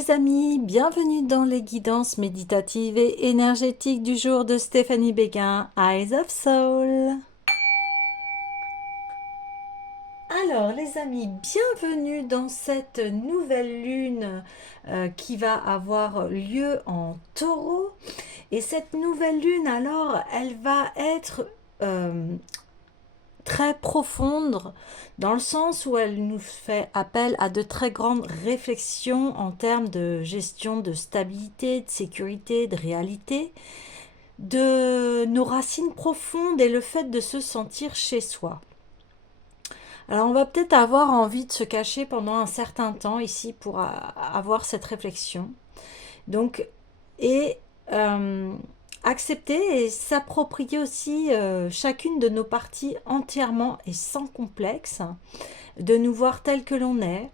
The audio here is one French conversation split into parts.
les amis, bienvenue dans les guidances méditatives et énergétiques du jour de Stéphanie Béguin, Eyes of Soul. Alors les amis, bienvenue dans cette nouvelle lune qui va avoir lieu en taureau. Et cette nouvelle lune, alors, elle va être très profonde dans le sens où elle nous fait appel à de très grandes réflexions en termes de gestion de stabilité, de sécurité, de réalité, de nos racines profondes et le fait de se sentir chez soi. Alors on va peut-être avoir envie de se cacher pendant un certain temps ici pour avoir cette réflexion. Donc, et accepter et s'approprier aussi chacune de nos parties entièrement et sans complexe, de nous voir tel que l'on est,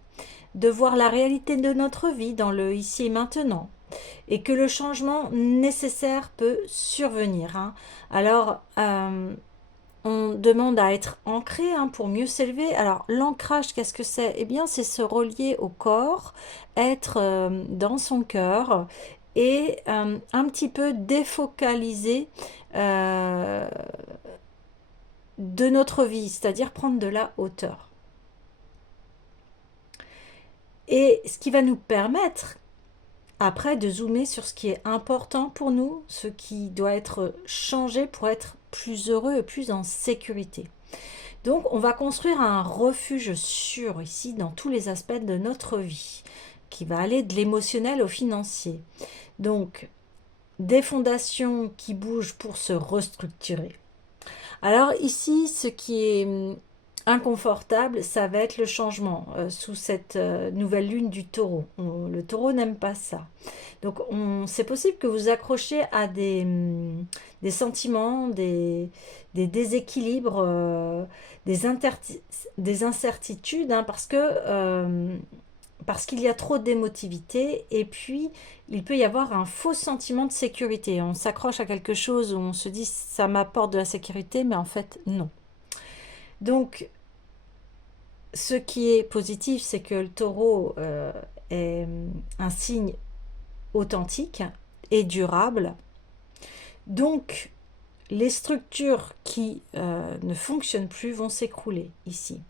de voir la réalité de notre vie dans le ici et maintenant, et que le changement nécessaire peut survenir. Alors, on demande à être ancré pour mieux s'élever. Alors, l'ancrage, qu'est-ce que c'est? Eh bien, c'est se relier au corps, être dans son cœur et un petit peu défocaliser de notre vie, c'est-à-dire prendre de la hauteur. Et ce qui va nous permettre après de zoomer sur ce qui est important pour nous, ce qui doit être changé pour être plus heureux et plus en sécurité. Donc on va construire un refuge sûr ici dans tous les aspects de notre vie, qui va aller de l'émotionnel au financier. Donc des fondations qui bougent pour se restructurer. Alors ici, ce qui est inconfortable, ça va être le changement sous cette nouvelle lune du taureau. Le taureau n'aime pas ça. Donc c'est possible que vous accrochiez à des sentiments, des déséquilibres, des incertitudes, parce qu'il y a trop d'émotivité et puis il peut y avoir un faux sentiment de sécurité. On s'accroche à quelque chose où on se dit ça m'apporte de la sécurité, mais en fait non. Donc ce qui est positif, c'est que le taureau est un signe authentique et durable. Donc les structures qui ne fonctionnent plus vont s'écrouler ici.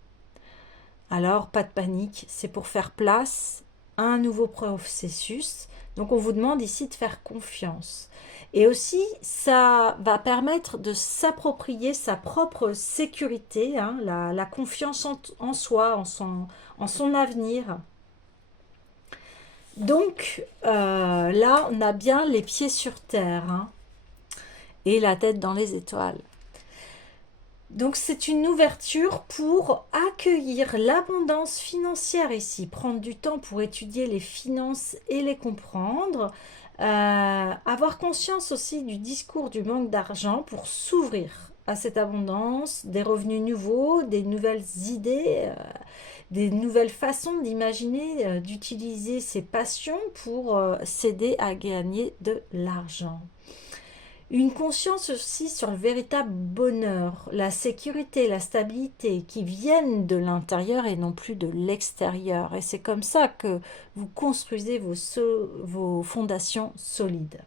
Alors, pas de panique, c'est pour faire place à un nouveau processus. Donc, on vous demande ici de faire confiance. Et aussi, ça va permettre de s'approprier sa propre sécurité, la confiance en soi, en son avenir. Donc, là, on a bien les pieds sur terre et la tête dans les étoiles. Donc c'est une ouverture pour accueillir l'abondance financière ici, prendre du temps pour étudier les finances et les comprendre, avoir conscience aussi du discours du manque d'argent pour s'ouvrir à cette abondance, des revenus nouveaux, des nouvelles idées, des nouvelles façons d'imaginer, d'utiliser ses passions pour s'aider à gagner de l'argent. Une conscience aussi sur le véritable bonheur, la sécurité, la stabilité qui viennent de l'intérieur et non plus de l'extérieur. Et c'est comme ça que vous construisez vos fondations solides.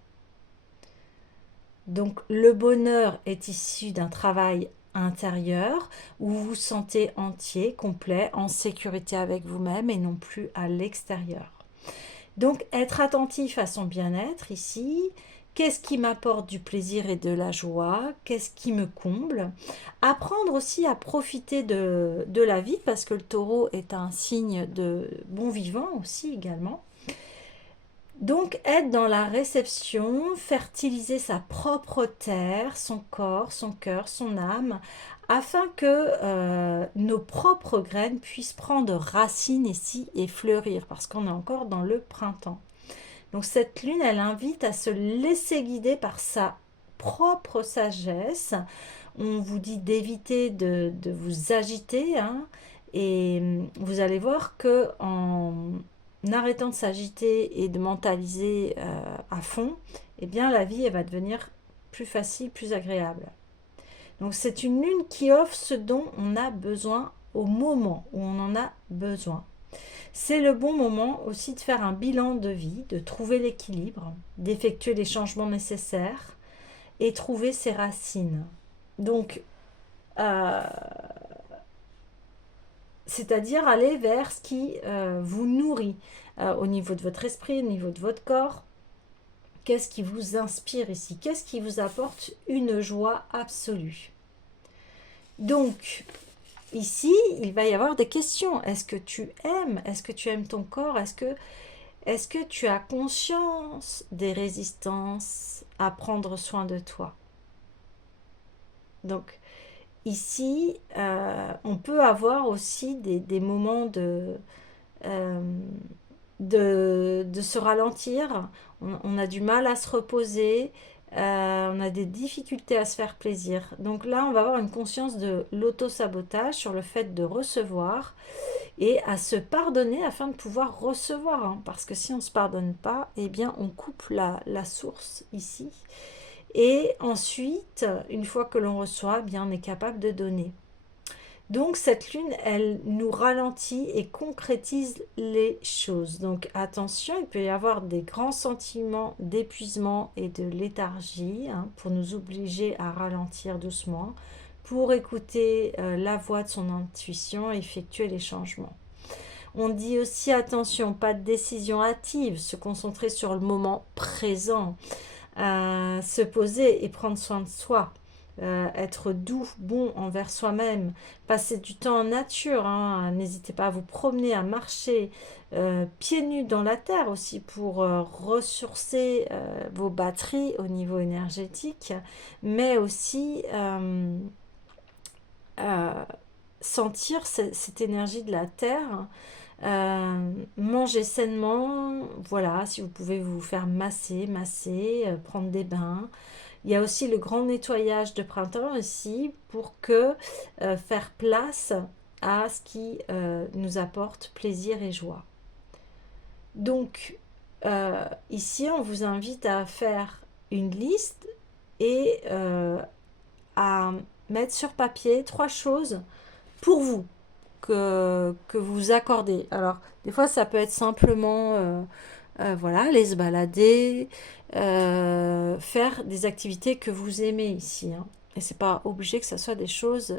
Donc le bonheur est issu d'un travail intérieur où vous vous sentez entier, complet, en sécurité avec vous-même et non plus à l'extérieur. Donc être attentif à son bien-être ici. Qu'est-ce qui m'apporte du plaisir et de la joie? Qu'est-ce qui me comble? Apprendre aussi à profiter de la vie, parce que le taureau est un signe de bon vivant aussi également. Donc être dans la réception, fertiliser sa propre terre, son corps, son cœur, son âme, afin que nos propres graines puissent prendre racine ici et fleurir, parce qu'on est encore dans le printemps. Donc cette lune, elle invite à se laisser guider par sa propre sagesse. On vous dit d'éviter de vous agiter, et vous allez voir que en arrêtant de s'agiter et de mentaliser à fond, eh bien la vie elle va devenir plus facile, plus agréable. Donc c'est une lune qui offre ce dont on a besoin au moment où on en a besoin. C'est le bon moment aussi de faire un bilan de vie, de trouver l'équilibre, d'effectuer les changements nécessaires et trouver ses racines. Donc, euh, c'est-à-dire aller vers ce qui vous nourrit au niveau de votre esprit, au niveau de votre corps. Qu'est-ce qui vous inspire ici? Qu'est-ce qui vous apporte une joie absolue? Donc, ici, il va y avoir des questions. Est-ce que tu aimes? Est-ce que tu aimes ton corps? Est-ce que tu as conscience des résistances à prendre soin de toi? Donc, ici, on peut avoir aussi des moments euh, de se ralentir. On a du mal à se reposer. On a des difficultés à se faire plaisir. Donc là, on va avoir une conscience de l'auto-sabotage sur le fait de recevoir et à se pardonner afin de pouvoir recevoir. Hein. Parce que si on ne se pardonne pas, eh bien, on coupe la source ici. Et ensuite, une fois que l'on reçoit, eh bien, on est capable de donner. Donc cette lune, elle nous ralentit et concrétise les choses. Donc attention, il peut y avoir des grands sentiments d'épuisement et de léthargie hein, pour nous obliger à ralentir doucement, pour écouter la voix de son intuition et effectuer les changements. On dit aussi attention, pas de décision hâtive, se concentrer sur le moment présent, se poser et prendre soin de soi. Être doux, bon envers soi-même, passer du temps en nature, hein. N'hésitez pas à vous promener, à marcher pieds nus dans la terre aussi pour ressourcer vos batteries au niveau énergétique, mais aussi sentir cette énergie de la terre. Manger sainement, voilà, si vous pouvez vous faire masser, prendre des bains. Il y a aussi le grand nettoyage de printemps aussi pour que faire place à ce qui nous apporte plaisir et joie. Donc ici, on vous invite à faire une liste et à mettre sur papier 3 choses pour vous que vous accordez. Alors, des fois, ça peut être simplement voilà, aller se balader, faire des activités que vous aimez ici. Hein. Et c'est pas obligé que ça soit des choses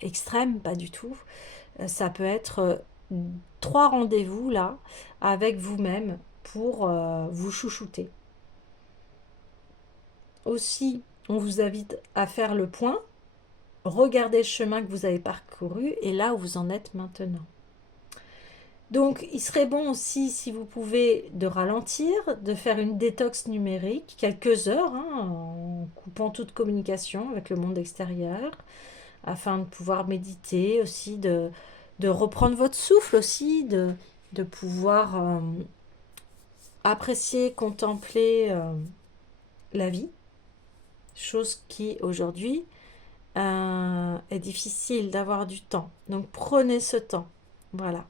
extrêmes, pas du tout. Ça peut être 3 rendez-vous là avec vous-même pour vous chouchouter. Aussi, on vous invite à faire le point, regarder le chemin que vous avez parcouru et là où vous en êtes maintenant. Donc, il serait bon aussi, si vous pouvez, de ralentir, de faire une détox numérique, quelques heures, hein, en coupant toute communication avec le monde extérieur, afin de pouvoir méditer aussi, de reprendre votre souffle aussi, de pouvoir apprécier, contempler la vie, chose qui aujourd'hui est difficile d'avoir du temps. Donc, prenez ce temps. Voilà.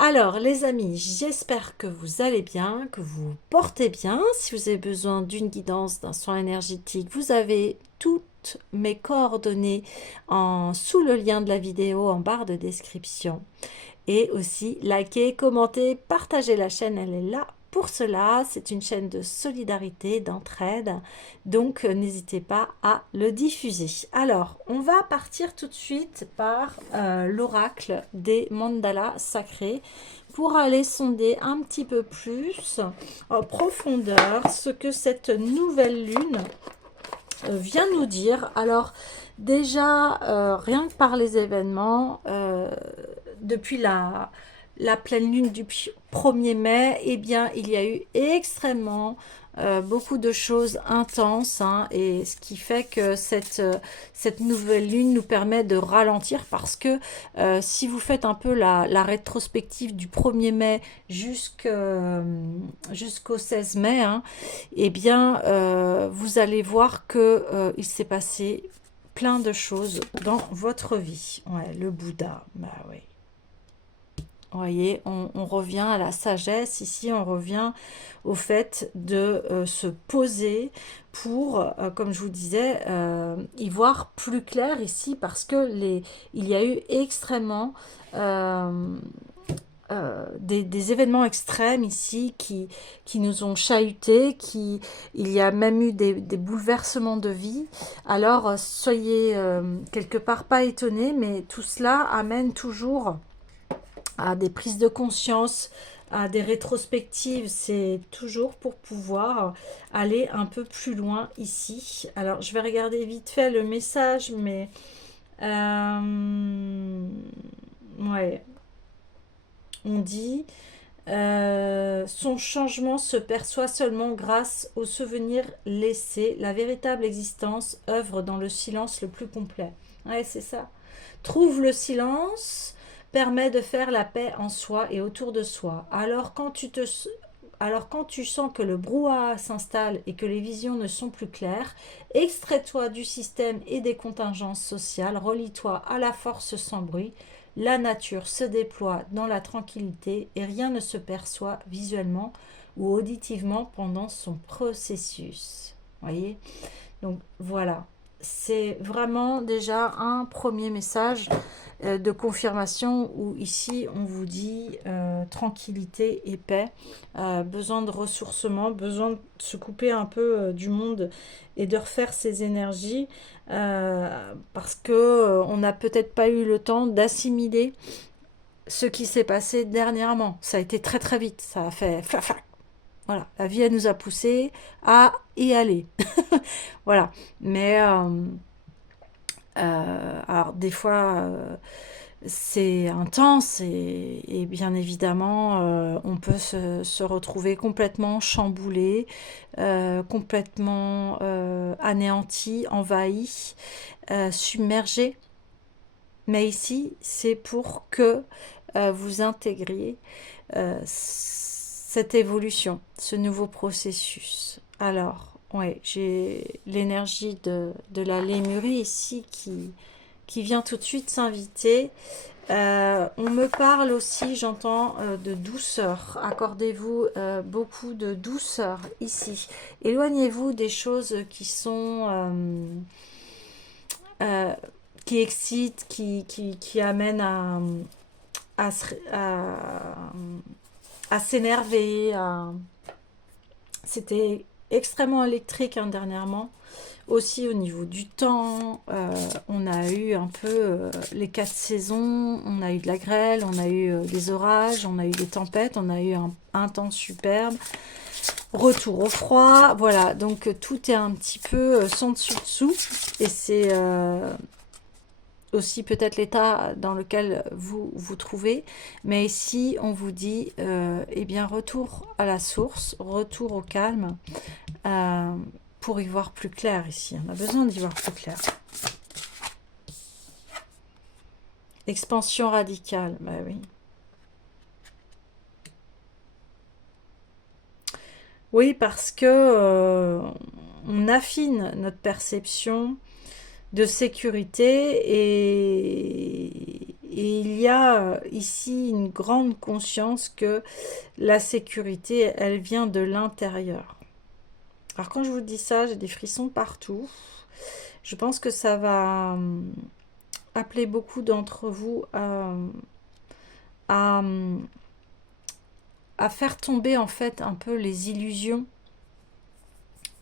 Alors les amis, j'espère que vous allez bien, que vous vous portez bien. Si vous avez besoin d'une guidance, d'un soin énergétique, vous avez toutes mes coordonnées sous le lien de la vidéo en barre de description. Et aussi, likez, commentez, partagez la chaîne, elle est là pour cela. C'est une chaîne de solidarité, d'entraide. Donc, n'hésitez pas à le diffuser. Alors, on va partir tout de suite par l'oracle des mandalas sacrés pour aller sonder un petit peu plus en profondeur ce que cette nouvelle lune vient nous dire. Alors, déjà, rien que par les événements, depuis la pleine lune du 1er mai, eh bien, il y a eu extrêmement beaucoup de choses intenses, hein, et ce qui fait que cette nouvelle lune nous permet de ralentir parce que si vous faites un peu la rétrospective du 1er mai jusqu'au 16 mai, hein, eh bien, vous allez voir que il s'est passé plein de choses dans votre vie. Ouais, le Bouddha, bah oui. Vous voyez, on revient à la sagesse ici, on revient au fait de se poser pour, comme je vous disais, y voir plus clair ici parce que il y a eu extrêmement des événements extrêmes ici qui nous ont chahutés, il y a même eu des bouleversements de vie. Alors, soyez quelque part pas étonnés, mais tout cela amène toujours à des prises de conscience, à des rétrospectives. C'est toujours pour pouvoir aller un peu plus loin ici. Alors, je vais regarder vite fait le message, mais... ouais, on dit... son changement se perçoit seulement grâce aux souvenirs laissés. La véritable existence œuvre dans le silence le plus complet. Ouais, c'est ça. Trouve le silence, permet de faire la paix en soi et autour de soi. Alors quand tu sens que le brouhaha s'installe et que les visions ne sont plus claires, extrais-toi du système et des contingences sociales, relie-toi à la force sans bruit. La nature se déploie dans la tranquillité et rien ne se perçoit visuellement ou auditivement pendant son processus. Voyez? Donc voilà, c'est vraiment déjà un premier message de confirmation où ici on vous dit tranquillité et paix, besoin de ressourcement, besoin de se couper un peu du monde et de refaire ses énergies parce que on n'a peut-être pas eu le temps d'assimiler ce qui s'est passé dernièrement. Ça a été très très vite, ça a fait flac, flac. Voilà, la vie elle nous a poussé à y aller. Voilà, mais alors des fois c'est intense et bien évidemment on peut se retrouver complètement chamboulé, complètement anéanti, envahi, submergé. Mais ici c'est pour que vous intégriez cette évolution, ce nouveau processus. Alors, ouais, j'ai l'énergie de la Lémurie ici qui vient tout de suite s'inviter. On me parle aussi, j'entends, de douceur. Accordez-vous beaucoup de douceur ici. Éloignez-vous des choses qui sont... qui excitent, qui amènent à, à s'énerver. C'était extrêmement électrique hein, dernièrement. Aussi au niveau du temps, on a eu un peu les 4 saisons, on a eu de la grêle, on a eu des orages, on a eu des tempêtes, on a eu un temps superbe. Retour au froid, voilà, donc tout est un petit peu sans dessus-dessous. Et c'est aussi peut-être l'état dans lequel vous vous trouvez. Mais ici, on vous dit, eh bien, retour à la source, retour au calme, pour y voir plus clair ici. On a besoin d'y voir plus clair. Expansion radicale, bah oui. Oui, parce que on affine notre perception de sécurité et il y a ici une grande conscience que la sécurité, elle vient de l'intérieur. Alors quand je vous dis ça, j'ai des frissons partout. Je pense que ça va appeler beaucoup d'entre vous à, à faire tomber en fait un peu les illusions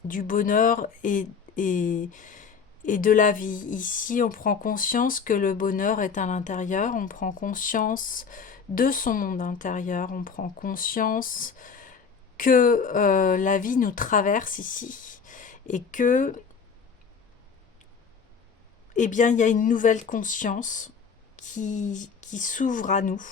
du bonheur et de la vie. Ici, on prend conscience que le bonheur est à l'intérieur, on prend conscience de son monde intérieur, on prend conscience que la vie nous traverse ici et que, eh bien, il y a une nouvelle conscience qui s'ouvre à nous.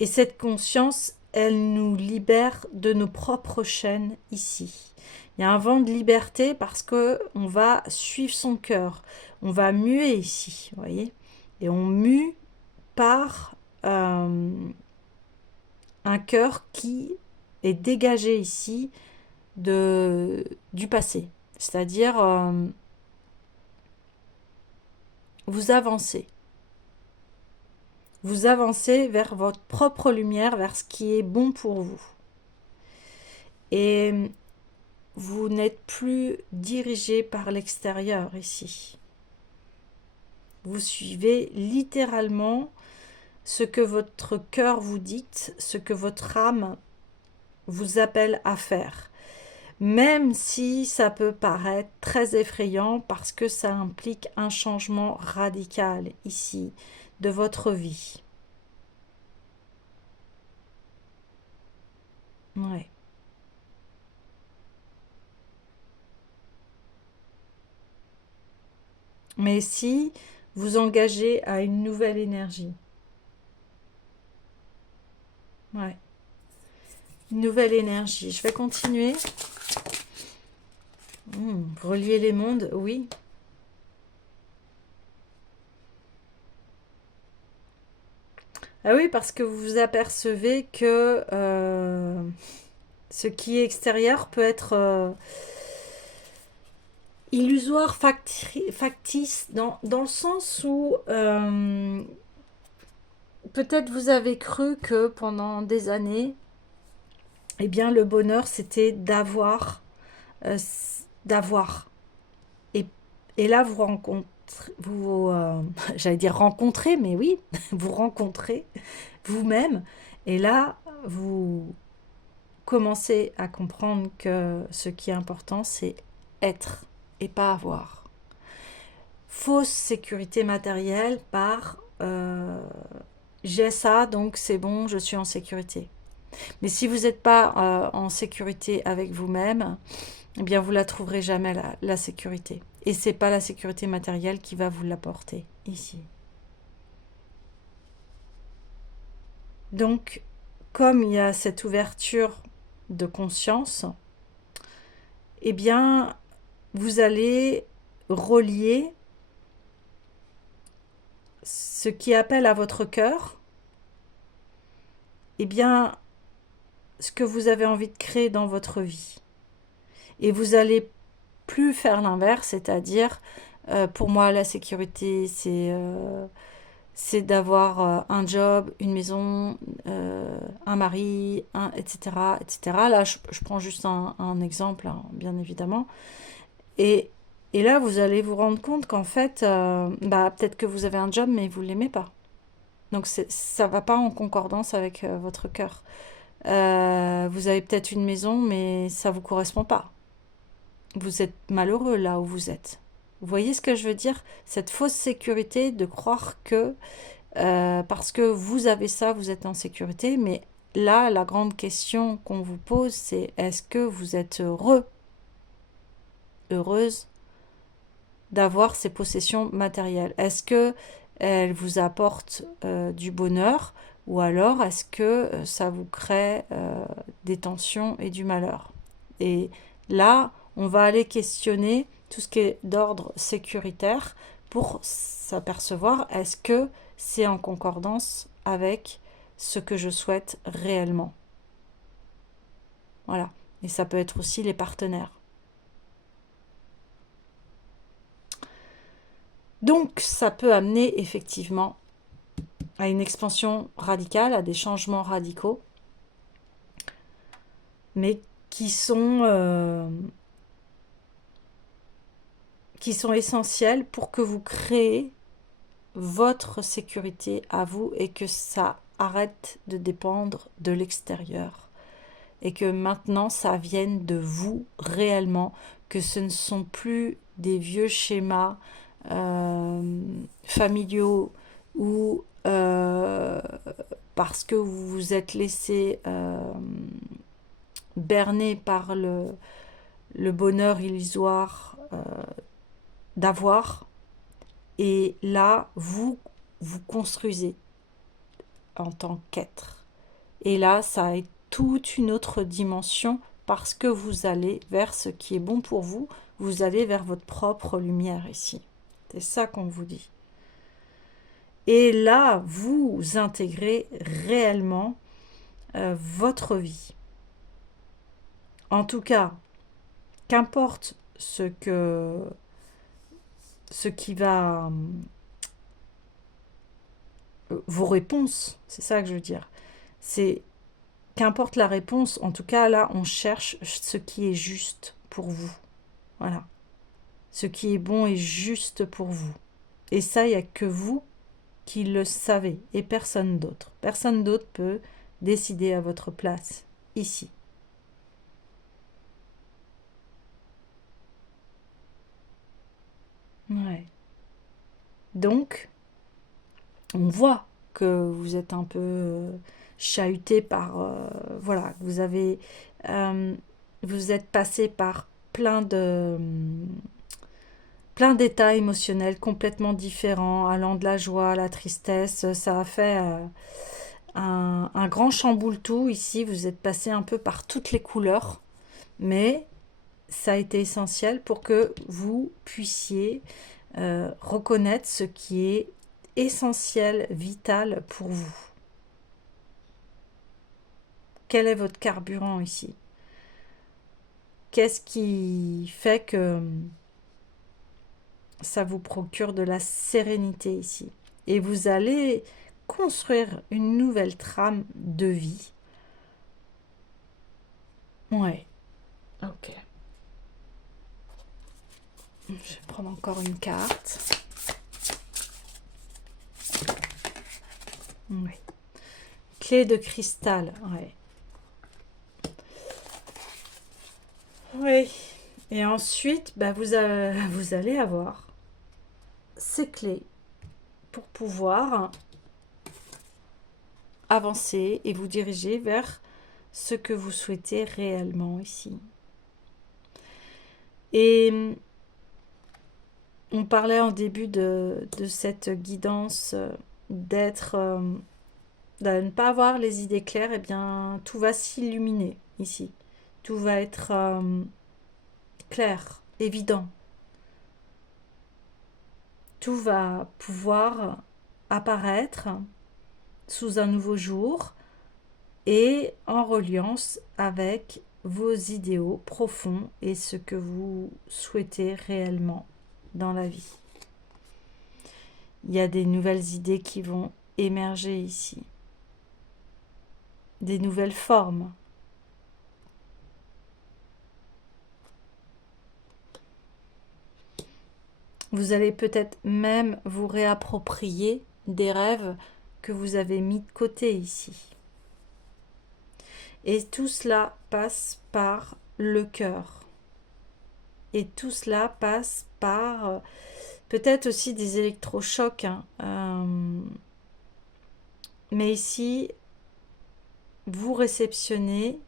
Et cette conscience, elle nous libère de nos propres chaînes ici. Il y a un vent de liberté parce que on va suivre son cœur. On va muer ici, vous voyez. Et on mue par un cœur qui est dégagé ici du passé. C'est-à-dire, vous avancez. Vous avancez vers votre propre lumière, vers ce qui est bon pour vous. Et vous n'êtes plus dirigé par l'extérieur ici. Vous suivez littéralement ce que votre cœur vous dicte, ce que votre âme vous appelle à faire. Même si ça peut paraître très effrayant parce que ça implique un changement radical ici de votre vie. Ouais. Mais si vous engagez à une nouvelle énergie. Ouais. Une nouvelle énergie. Je vais continuer. Relier les mondes, oui. Ah oui, parce que vous vous apercevez que ce qui est extérieur peut être illusoire, factice, dans le sens où peut-être vous avez cru que pendant des années, eh bien, le bonheur, c'était euh, d'avoir. Et, et là, vous rencontrez, j'allais dire rencontrer, mais oui, vous rencontrez vous-même. Et là, vous commencez à comprendre que ce qui est important, c'est être et pas avoir. Fausse sécurité matérielle par j'ai ça, donc c'est bon, je suis en sécurité. Mais si vous n'êtes pas en sécurité avec vous-même, eh bien vous la trouverez jamais la sécurité. Et c'est pas la sécurité matérielle qui va vous l'apporter ici. Donc, comme il y a cette ouverture de conscience, eh bien, vous allez relier ce qui appelle à votre cœur, eh bien, ce que vous avez envie de créer dans votre vie. Et vous allez plus faire l'inverse, c'est-à-dire, pour moi, la sécurité, c'est d'avoir un job, une maison, un mari, etc., etc. Là, je prends juste un exemple, hein, bien évidemment. Et, et là, vous allez vous rendre compte qu'en fait, peut-être que vous avez un job, mais vous ne l'aimez pas. Donc, ça ne va pas en concordance avec votre cœur. Vous avez peut-être une maison, mais ça ne vous correspond pas. Vous êtes malheureux là où vous êtes. Vous voyez ce que je veux dire? Cette fausse sécurité de croire que parce que vous avez ça, vous êtes en sécurité. Mais là, la grande question qu'on vous pose, c'est est-ce que vous êtes heureux, heureuse d'avoir ces possessions matérielles? Est-ce que elles vous apportent du bonheur ou alors est-ce que ça vous crée des tensions et du malheur? Et là, on va aller questionner tout ce qui est d'ordre sécuritaire pour s'apercevoir est-ce que c'est en concordance avec ce que je souhaite réellement. Voilà. Et ça peut être aussi les partenaires. Donc, ça peut amener effectivement à une expansion radicale, à des changements radicaux, mais qui sont essentiels pour que vous créez votre sécurité à vous et que ça arrête de dépendre de l'extérieur et que maintenant ça vienne de vous réellement, que ce ne sont plus des vieux schémas familiaux ou parce que vous vous êtes laissé berner par le bonheur illusoire d'avoir. Et là, vous construisez en tant qu'être. Et là, ça a toute une autre dimension parce que vous allez vers ce qui est bon pour vous, vous allez vers votre propre lumière ici. C'est ça qu'on vous dit. Et là, vous intégrez réellement votre vie. En tout cas, qu'importe ce qui va vos réponses. C'est ça que je veux dire. C'est qu'importe la réponse, en tout cas là, on cherche ce qui est juste pour vous. Voilà. Ce qui est bon et juste pour vous. Et ça, il n'y a que vous qui le savez et personne d'autre. Personne d'autre peut décider à votre place ici. Ouais. Donc, on voit que vous êtes un peu chahuté par... voilà, euh, vous êtes passé par plein d'états émotionnels complètement différents, allant de la joie à la tristesse. Ça a fait un grand chamboule-tout ici. Vous êtes passé un peu par toutes les couleurs, mais ça a été essentiel pour que vous puissiez reconnaître ce qui est essentiel, vital pour vous. Quel est votre carburant ici? Qu'est-ce qui fait que ça vous procure de la sérénité ici? Et vous allez construire une nouvelle trame de vie. Ouais, ok. Je vais prendre encore une carte. Oui. Clé de cristal, ouais. Oui. Et ensuite, bah, vous allez avoir ces clés pour pouvoir avancer et vous diriger vers ce que vous souhaitez réellement ici. Et on parlait en début de cette guidance de ne pas avoir les idées claires, et bien tout va s'illuminer ici. Tout va être clair, évident. Tout va pouvoir apparaître sous un nouveau jour et en reliance avec vos idéaux profonds et ce que vous souhaitez réellement dans la vie. Il y a des nouvelles idées qui vont émerger ici, des nouvelles formes. Vous allez peut-être même vous réapproprier des rêves que vous avez mis de côté ici. Et tout cela passe par le cœur. Et tout cela passe par peut-être aussi des électrochocs. Mais ici, vous réceptionnez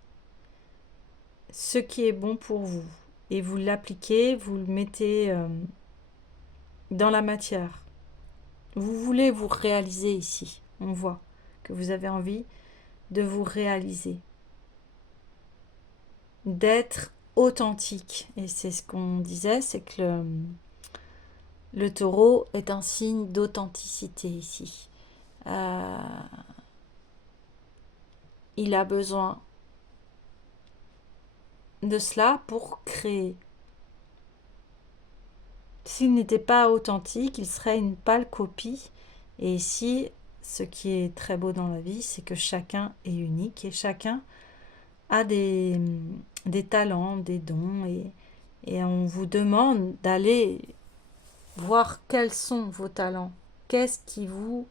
ce qui est bon pour vous. Et vous l'appliquez, vous le mettez dans la matière. Vous voulez vous réaliser ici. On voit que vous avez envie de vous réaliser. D'être authentique. Et c'est ce qu'on disait, c'est que le taureau est un signe d'authenticité ici. Il a besoin de cela pour créer. S'il n'était pas authentique, il serait une pâle copie. Et ici, ce qui est très beau dans la vie, c'est que chacun est unique et chacun a des talents, des dons. Et on vous demande d'aller voir quels sont vos talents. Qu'est-ce qui vous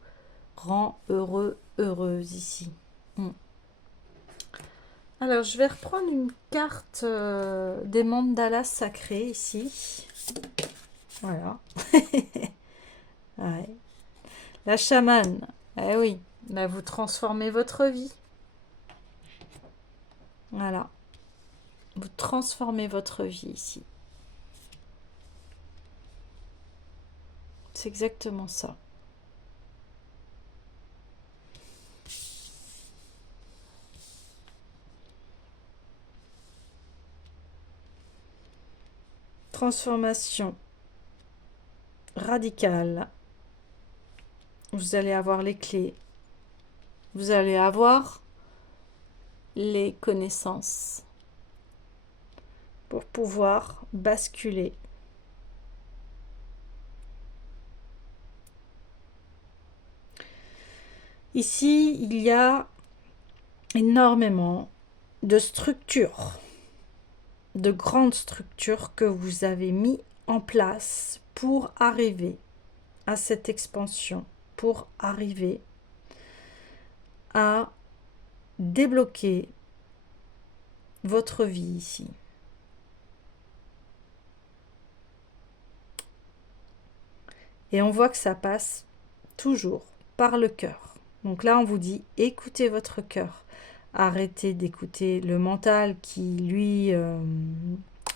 rend heureux, heureuse ici. Alors, je vais reprendre une carte des mandalas sacrés ici. Voilà. Ouais. La chamane. Eh oui, là, vous transformez votre vie. Voilà. Vous transformez votre vie ici. C'est exactement ça. Transformation radicale. Vous allez avoir les clés. Vous allez avoir les connaissances pour pouvoir basculer. Ici, il y a énormément de structures, de grandes structures que vous avez mis en place pour arriver à cette expansion, pour arriver à débloquer votre vie ici. Et on voit que ça passe toujours par le cœur. Donc là, on vous dit, écoutez votre cœur. Arrêtez d'écouter le mental qui, lui,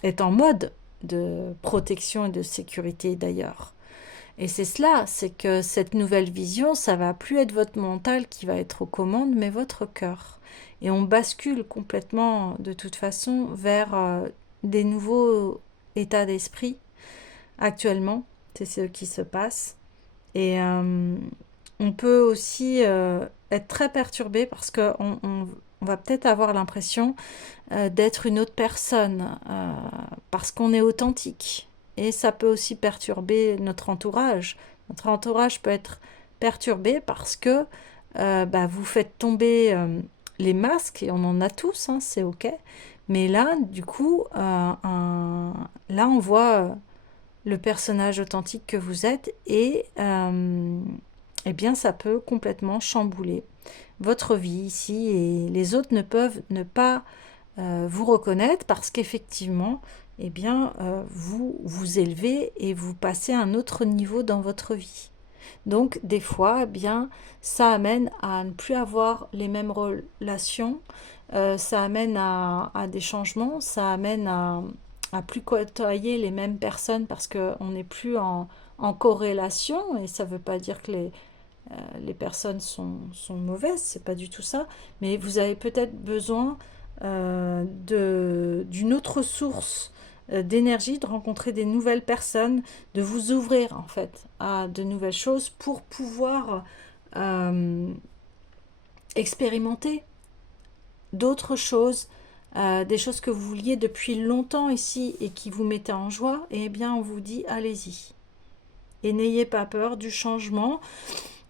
est en mode de protection et de sécurité d'ailleurs. Et c'est cela, c'est que cette nouvelle vision, ça va plus être votre mental qui va être aux commandes, mais votre cœur. Et on bascule complètement, de toute façon, vers des nouveaux états d'esprit. Actuellement, c'est ce qui se passe. Et on peut aussi être très perturbé parce qu'on va peut-être avoir l'impression d'être une autre personne parce qu'on est authentique. Et ça peut aussi perturber notre entourage. Notre entourage peut être perturbé parce que vous faites tomber les masques, et on en a tous, hein, c'est ok. Mais là, du coup, là, on voit le personnage authentique que vous êtes et eh bien, ça peut complètement chambouler votre vie ici et les autres ne peuvent ne pas vous reconnaître parce qu'effectivement, eh bien, vous vous élevez et vous passez à un autre niveau dans votre vie. Donc, des fois, eh bien, ça amène à ne plus avoir les mêmes relations, ça amène à des changements, ça amène à plus côtoyer les mêmes personnes parce qu'on n'est plus en corrélation et ça ne veut pas dire que les personnes sont mauvaises, c'est pas du tout ça, mais vous avez peut-être besoin d'une autre source d'énergie, de rencontrer des nouvelles personnes, de vous ouvrir en fait à de nouvelles choses pour pouvoir expérimenter d'autres choses, des choses que vous vouliez depuis longtemps ici et qui vous mettaient en joie, et eh bien on vous dit allez-y. Et n'ayez pas peur du changement.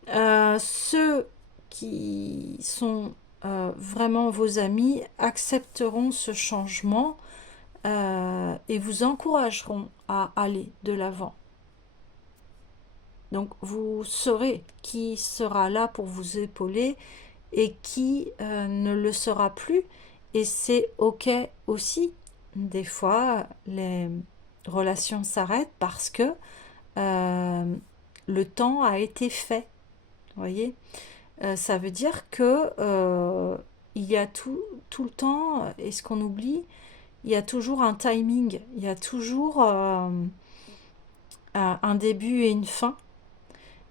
Ceux qui sont vraiment vos amis accepteront ce changement et vous encourageront à aller de l'avant. Donc vous saurez qui sera là pour vous épauler et qui ne le sera plus. Et c'est ok aussi. Des fois, les relations s'arrêtent parce que le temps a été fait. Vous voyez, ça veut dire que il y a tout le temps, et ce qu'on oublie, il y a toujours un timing, il y a toujours un début et une fin.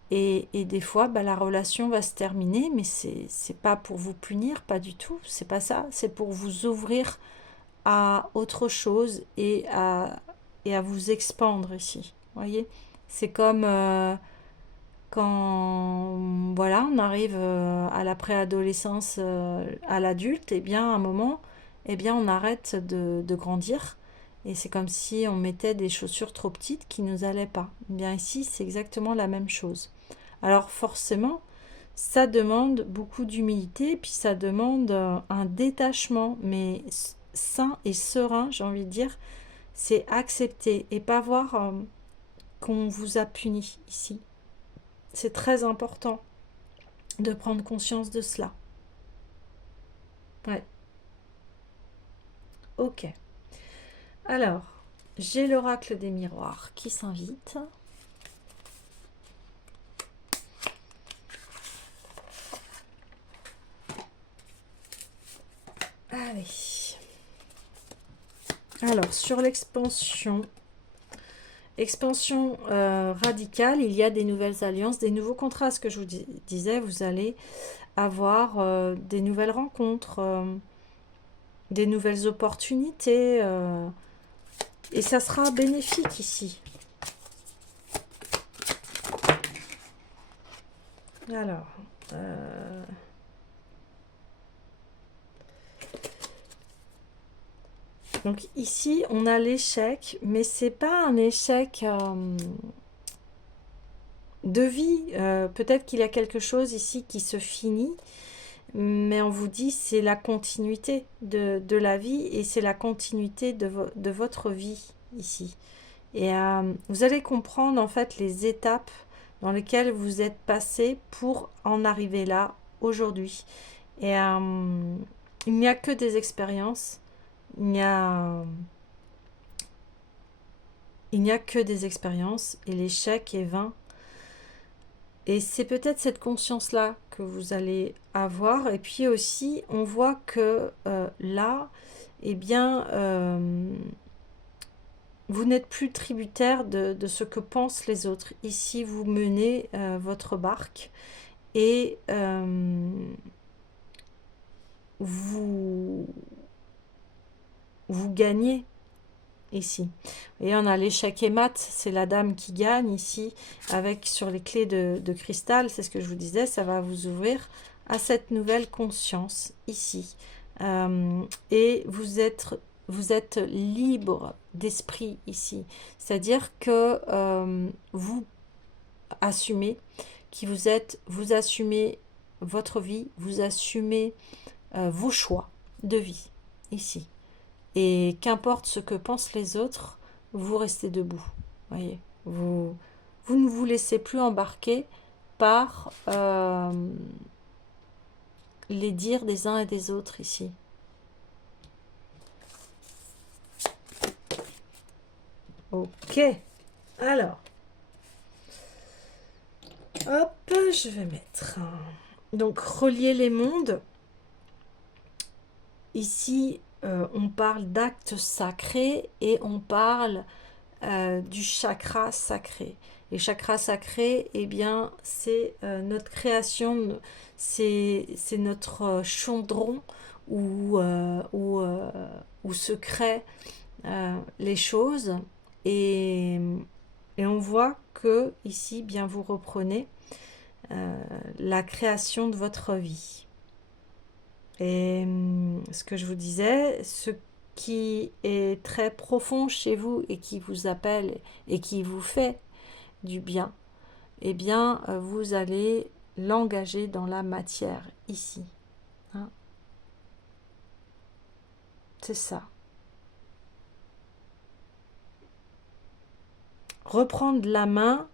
Et des fois, la relation va se terminer, mais c'est pas pour vous punir, pas du tout, c'est pas ça, c'est pour vous ouvrir à autre chose et à vous expandre ici. Vous voyez, c'est comme quand voilà, on arrive à la préadolescence, à l'adulte, et bien à un moment, eh bien on arrête de grandir. Et c'est comme si on mettait des chaussures trop petites qui nous allaient pas. Eh bien ici, c'est exactement la même chose. Alors forcément, ça demande beaucoup d'humilité, puis ça demande un détachement, mais sain et serein, j'ai envie de dire, c'est accepter et pas voir qu'on vous a puni ici. C'est très important de prendre conscience de cela. Ouais. Ok. Alors, j'ai l'oracle des miroirs qui s'invite. Allez. Alors, sur l'expansion radicale, il y a des nouvelles alliances, des nouveaux contrats. Ce que je vous disais, vous allez avoir des nouvelles rencontres, des nouvelles opportunités. Et ça sera bénéfique ici. Alors, donc ici, on a l'échec, mais c'est pas un échec de vie. Peut-être qu'il y a quelque chose ici qui se finit, mais on vous dit c'est la continuité de la vie et c'est la continuité de votre vie ici. Et vous allez comprendre en fait les étapes dans lesquelles vous êtes passé pour en arriver là aujourd'hui. Et il n'y a que des expériences, il n'y a, il n'y a que des expériences et l'échec est vain. Et c'est peut-être cette conscience-là que vous allez avoir. Et puis aussi, on voit que là, eh bien, vous n'êtes plus tributaire de ce que pensent les autres. Ici, vous menez votre barque et vous, vous gagnez ici. Et on a l'échec et mat, c'est la dame qui gagne ici, avec sur les clés de cristal, c'est ce que je vous disais, ça va vous ouvrir à cette nouvelle conscience ici. Et vous êtes libre d'esprit ici. C'est-à-dire que vous assumez qui vous êtes, vous assumez votre vie, vous assumez vos choix de vie ici. Et qu'importe ce que pensent les autres, vous restez debout. Voyez, vous ne vous laissez plus embarquer par les dires des uns et des autres ici. Ok, alors, hop, je vais mettre donc relier les mondes. Ici, on parle d'actes sacrés et on parle du chakra sacré. Les chakras sacrés, eh bien, c'est notre création, c'est notre chaudron où se créent les choses. Et, et on voit que ici, bien, vous reprenez la création de votre vie. Et ce que je vous disais, ce qui est très profond chez vous et qui vous appelle et qui vous fait du bien, eh bien, vous allez l'engager dans la matière ici. Hein. C'est ça. Reprendre la main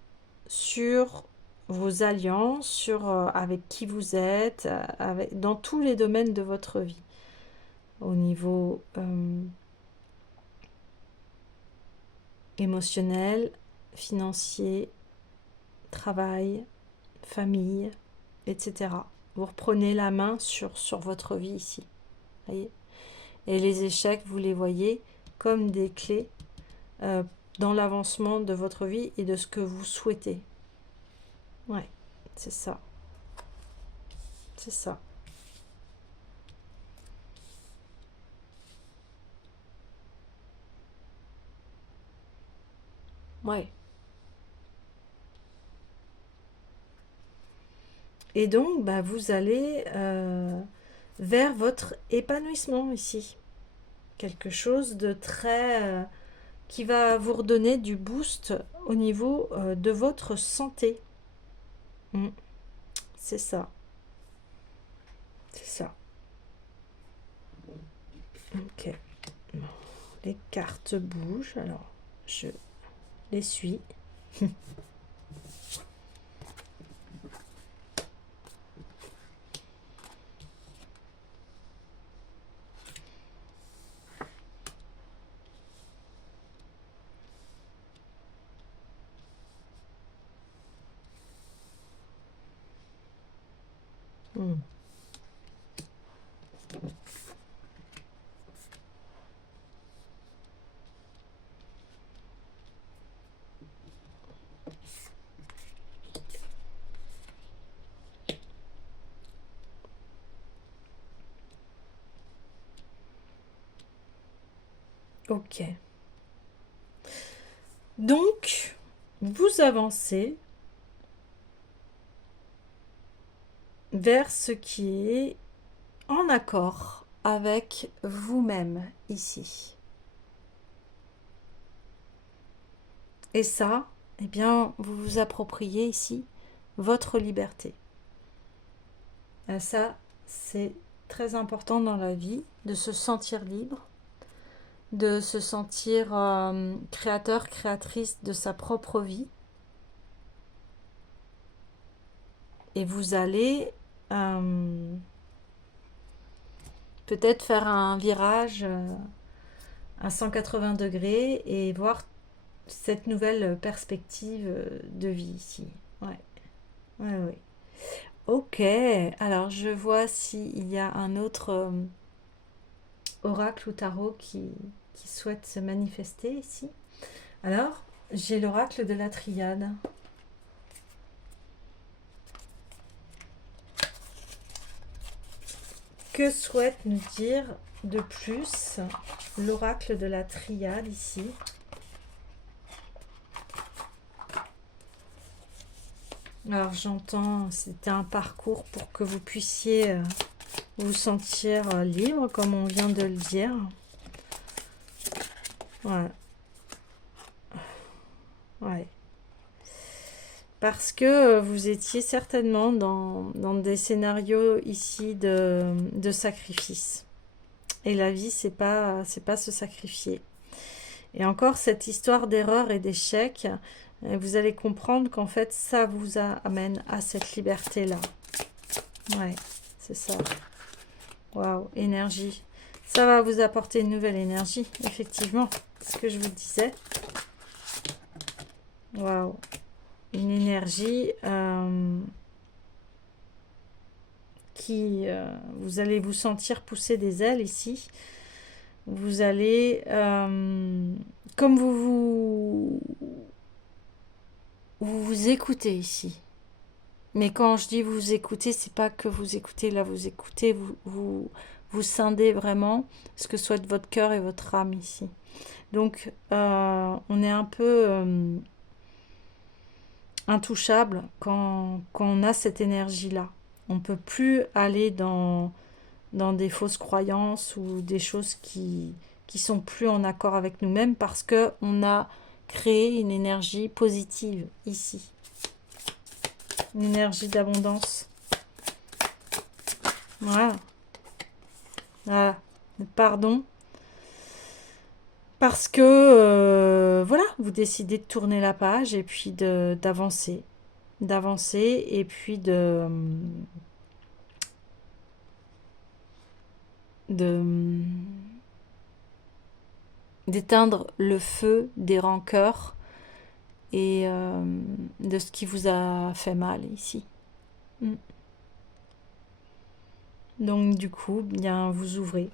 sur vos alliances, sur avec qui vous êtes, dans tous les domaines de votre vie. Au niveau émotionnel, financier, travail, famille, etc. Vous reprenez la main sur votre vie ici. Voyez. Et les échecs, vous les voyez comme des clés dans l'avancement de votre vie et de ce que vous souhaitez. Ouais, c'est ça. C'est ça. Ouais. Et donc, bah, vous allez vers votre épanouissement ici. Quelque chose de très... qui va vous redonner du boost au niveau de votre santé. C'est ça. C'est ça. Ok. Bon, les cartes bougent, alors je les suis. Ok. Donc, vous avancez vers ce qui est en accord avec vous-même ici. Et ça, eh bien, vous vous appropriez ici votre liberté. Et ça, c'est très important dans la vie, de se sentir libre, de se sentir créateur, créatrice de sa propre vie. Et vous allez peut-être faire un virage à 180 degrés et voir cette nouvelle perspective de vie ici. Ouais, ouais, ouais. Ok, alors je vois s'il y a un autre oracle ou tarot qui souhaite se manifester ici. Alors, j'ai l'oracle de la triade. Que souhaite nous dire de plus l'oracle de la triade ici? Alors j'entends, c'était un parcours pour que vous puissiez vous sentir libre, comme on vient de le dire. Ouais. Ouais. Parce que vous étiez certainement dans des scénarios ici de sacrifice. Et la vie, c'est pas se sacrifier. Et encore, cette histoire d'erreur et d'échec, vous allez comprendre qu'en fait, ça vous amène à cette liberté-là. Ouais, c'est ça. Waouh, énergie. Ça va vous apporter une nouvelle énergie, effectivement. C'est ce que je vous disais. Waouh. Une énergie qui... vous allez vous sentir pousser des ailes ici. Vous allez... comme vous écoutez ici. Mais quand je dis vous écoutez, c'est pas que vous écoutez, là vous écoutez, vous scindez vraiment ce que souhaite votre cœur et votre âme ici. Donc on est un peu intouchable quand on a cette énergie-là. On ne peut plus aller dans des fausses croyances ou des choses qui sont plus en accord avec nous-mêmes parce qu'on a créé une énergie positive ici. Une énergie d'abondance. Voilà. Voilà. Pardon. Parce que, voilà, vous décidez de tourner la page et puis d'avancer. D'avancer et puis d'éteindre le feu des rancœurs et de ce qui vous a fait mal ici. Donc du coup, bien vous ouvrez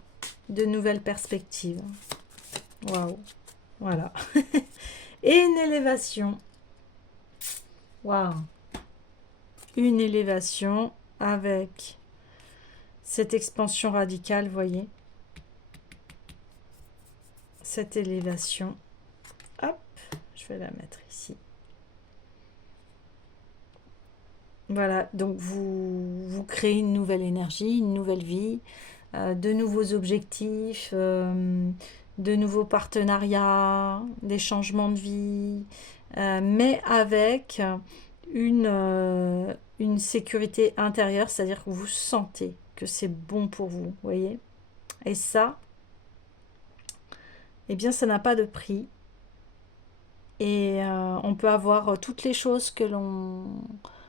de nouvelles perspectives. Waouh, voilà. Et une élévation. Waouh. Une élévation avec cette expansion radicale, voyez. Cette élévation. Hop, je vais la mettre ici. Voilà, donc vous créez une nouvelle énergie, une nouvelle vie, de nouveaux objectifs, de nouveaux partenariats, des changements de vie, mais avec une sécurité intérieure, c'est-à-dire que vous sentez que c'est bon pour vous, voyez. Et ça, eh bien, ça n'a pas de prix. Et on peut avoir toutes les choses que l'on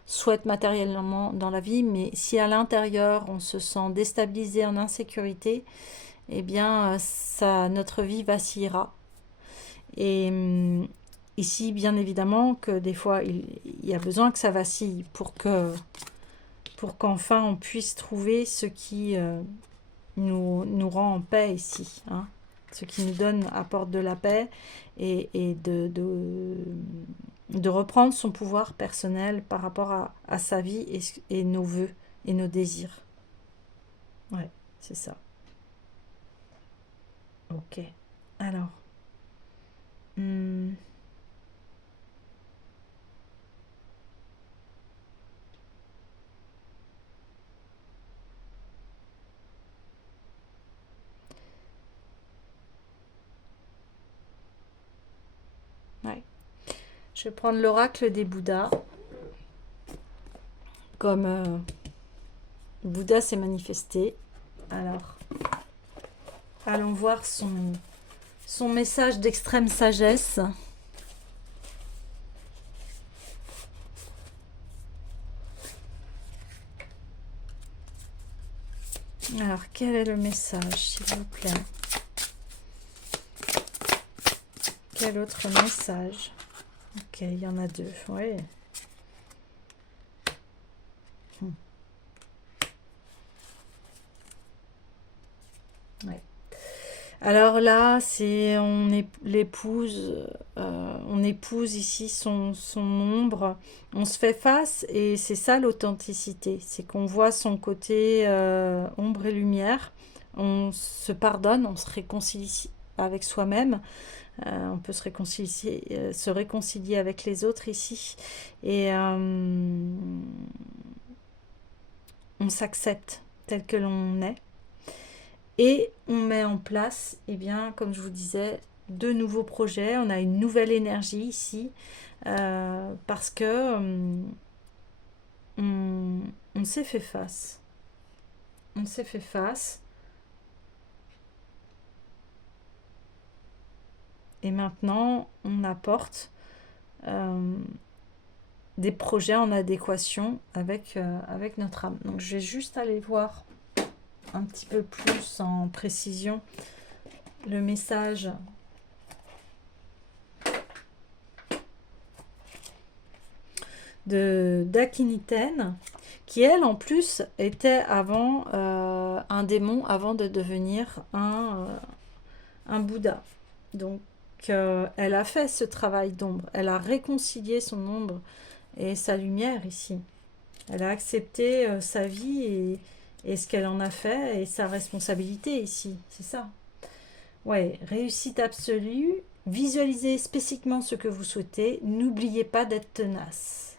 souhaite matériellement dans la vie, mais si à l'intérieur on se sent déstabilisé, en insécurité, eh bien notre vie vacillera. Et ici, bien évidemment, que des fois il y a besoin que ça vacille pour qu'enfin on puisse trouver ce qui nous rend en paix ici, hein. Ce qui nous donne, apporte de la paix et de reprendre son pouvoir personnel par rapport à sa vie et nos vœux et nos désirs. Ouais, c'est ça. Ok. Alors. hum, ouais. Je vais prendre l'oracle des Bouddhas. Comme le Bouddha s'est manifesté. Alors, allons voir son message d'extrême sagesse. Alors, quel est le message, s'il vous plaît? Quel autre message? Ok, il y en a deux, oui. Ouais. Alors là, c'est on épouse ici son ombre, on se fait face et c'est ça l'authenticité, c'est qu'on voit son côté ombre et lumière, on se pardonne, on se réconcilie avec soi-même, on peut se réconcilier avec les autres ici et on s'accepte tel que l'on est. Et on met en place, eh bien, comme je vous disais, de nouveaux projets. On a une nouvelle énergie ici parce que on s'est fait face. On s'est fait face. Et maintenant, on apporte des projets en adéquation avec notre âme. Donc, je vais juste aller voir un petit peu plus en précision le message d'Akiniten, qui elle en plus était avant un démon avant de devenir un Bouddha. Donc elle a fait ce travail d'ombre, elle a réconcilié son ombre et sa lumière ici. Elle a accepté sa vie et ce qu'elle en a fait et sa responsabilité ici, c'est ça. Ouais, réussite absolue, visualisez spécifiquement ce que vous souhaitez, n'oubliez pas d'être tenace.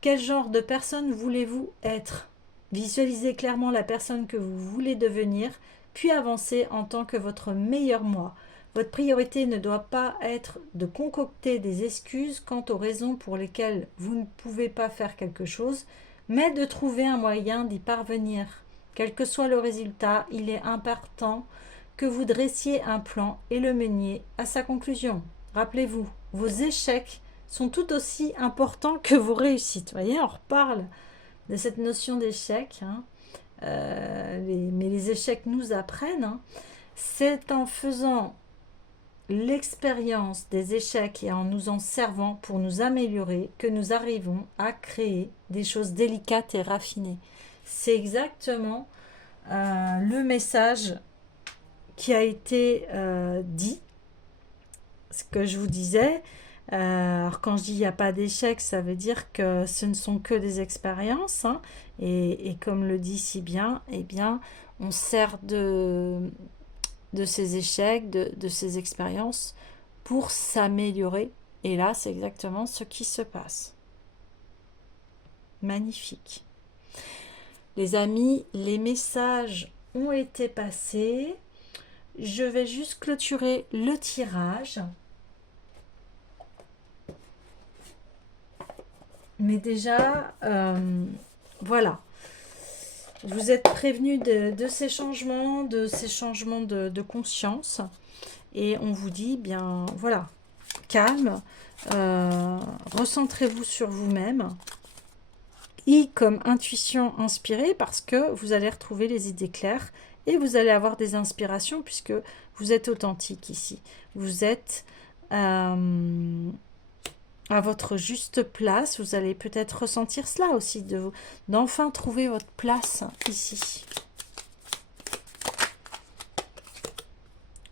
Quel genre de personne voulez-vous être? Visualisez clairement la personne que vous voulez devenir, puis avancez en tant que votre meilleur moi. Votre priorité ne doit pas être de concocter des excuses quant aux raisons pour lesquelles vous ne pouvez pas faire quelque chose, mais de trouver un moyen d'y parvenir. Quel que soit le résultat, il est important que vous dressiez un plan et le meniez à sa conclusion. Rappelez-vous, vos échecs sont tout aussi importants que vos réussites. Vous voyez, on reparle de cette notion d'échec, hein. Mais les échecs nous apprennent. Hein. C'est en faisant l'expérience des échecs et en nous en servant pour nous améliorer que nous arrivons à créer des choses délicates et raffinées. C'est exactement le message qui a été dit, ce que je vous disais. Alors quand je dis il n'y a pas d'échec, ça veut dire que ce ne sont que des expériences, hein, et comme le dit si bien, eh bien, on sert de ces échecs, de ces expériences pour s'améliorer. Et là, c'est exactement ce qui se passe. Magnifique. Les amis, les messages ont été passés. Je vais juste clôturer le tirage. Mais déjà, voilà. Vous êtes prévenus de ces changements, de conscience. Et on vous dit, bien, voilà, calme, recentrez-vous sur vous-même. I comme intuition inspirée, parce que vous allez retrouver les idées claires et vous allez avoir des inspirations puisque vous êtes authentique ici. Vous êtes à votre juste place. Vous allez peut-être ressentir cela aussi, d'enfin trouver votre place ici.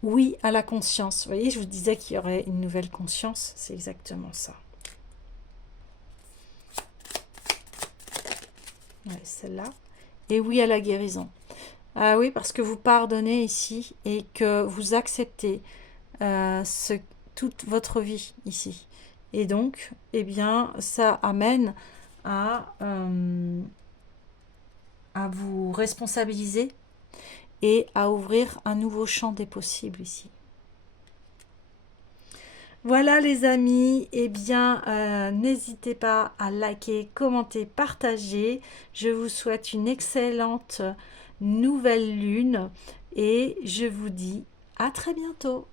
Oui à la conscience. Vous voyez, je vous disais qu'il y aurait une nouvelle conscience. C'est exactement ça. Ouais, celle-là. Et oui à la guérison. Ah oui, parce que vous pardonnez ici et que vous acceptez toute votre vie ici. Et donc, eh bien, ça amène à vous responsabiliser et à ouvrir un nouveau champ des possibles ici. Voilà les amis, eh bien n'hésitez pas à liker, commenter, partager. Je vous souhaite une excellente nouvelle lune et je vous dis à très bientôt.